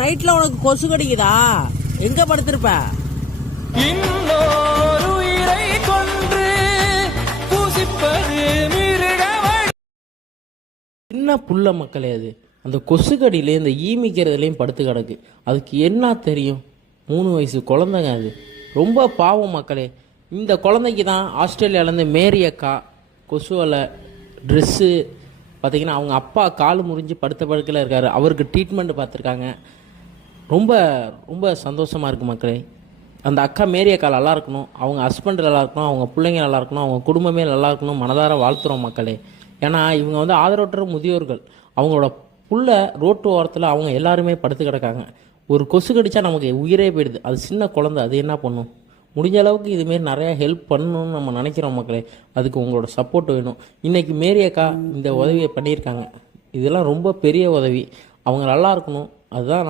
நைட்ல உனக்கு கொசு கடிக்குதா? எங்க படுத்திருப்ப? இன்னொரு உயிரை கொன்று பூசிப்பது மிருகவழி. சின்ன புள்ள மக்களே, அது அந்த கொசு கடியில இந்த ஈமிக்கிறதுலையும் படுத்து கிடக்கு. அதுக்கு என்ன தெரியும்? 3 வயசு குழந்தைங்க அது. ரொம்ப பாவம் மக்களே. இந்த குழந்தைக்கு தான் ஆஸ்திரேலியாவிலேருந்து மேரி அக்கா கொசுவலை ட்ரெஸ்ஸு பார்த்தீங்கன்னா அவங்க அப்பா கால் முறிஞ்சு படுத்த படுக்கையில் இருக்கார். அவருக்கு ட்ரீட்மெண்ட் பார்த்துருக்காங்க. ரொம்ப ரொம்ப சந்தோஷமாக இருக்குது மக்களே. அந்த அக்கா மேரி அக்கா நல்லா இருக்கணும், அவங்க ஹஸ்பண்ட் நல்லா இருக்கணும், அவங்க பிள்ளைங்க நல்லா இருக்கணும், அவங்க குடும்பமே நல்லா இருக்கணும். மனதார வாழ்த்துறோம் மக்களே. ஏன்னா இவங்க வந்து ஆதரவற்ற முதியோர்கள். அவங்களோட புள்ள ரோட்டு ஓரத்தில் அவங்க எல்லாருமே படுத்து கிடக்காங்க. ஒரு கொசு கடிச்சா நமக்கு உயிரே போயிடுது. அது சின்ன குழந்தை, அது என்ன பண்ணும்? முடிஞ்ச அளவுக்கு இதுமாரி நிறையா ஹெல்ப் பண்ணணும்னு நம்ம நினைக்கிறோம் மக்களே. அதுக்கு உங்களோட சப்போர்ட் வேணும். இன்றைக்கி மேரி அக்கா இந்த உதவியை பண்ணியிருக்காங்க. இதெல்லாம் ரொம்ப பெரிய உதவி. அவங்க நல்லா இருக்கணும். அதுதான் நம்ம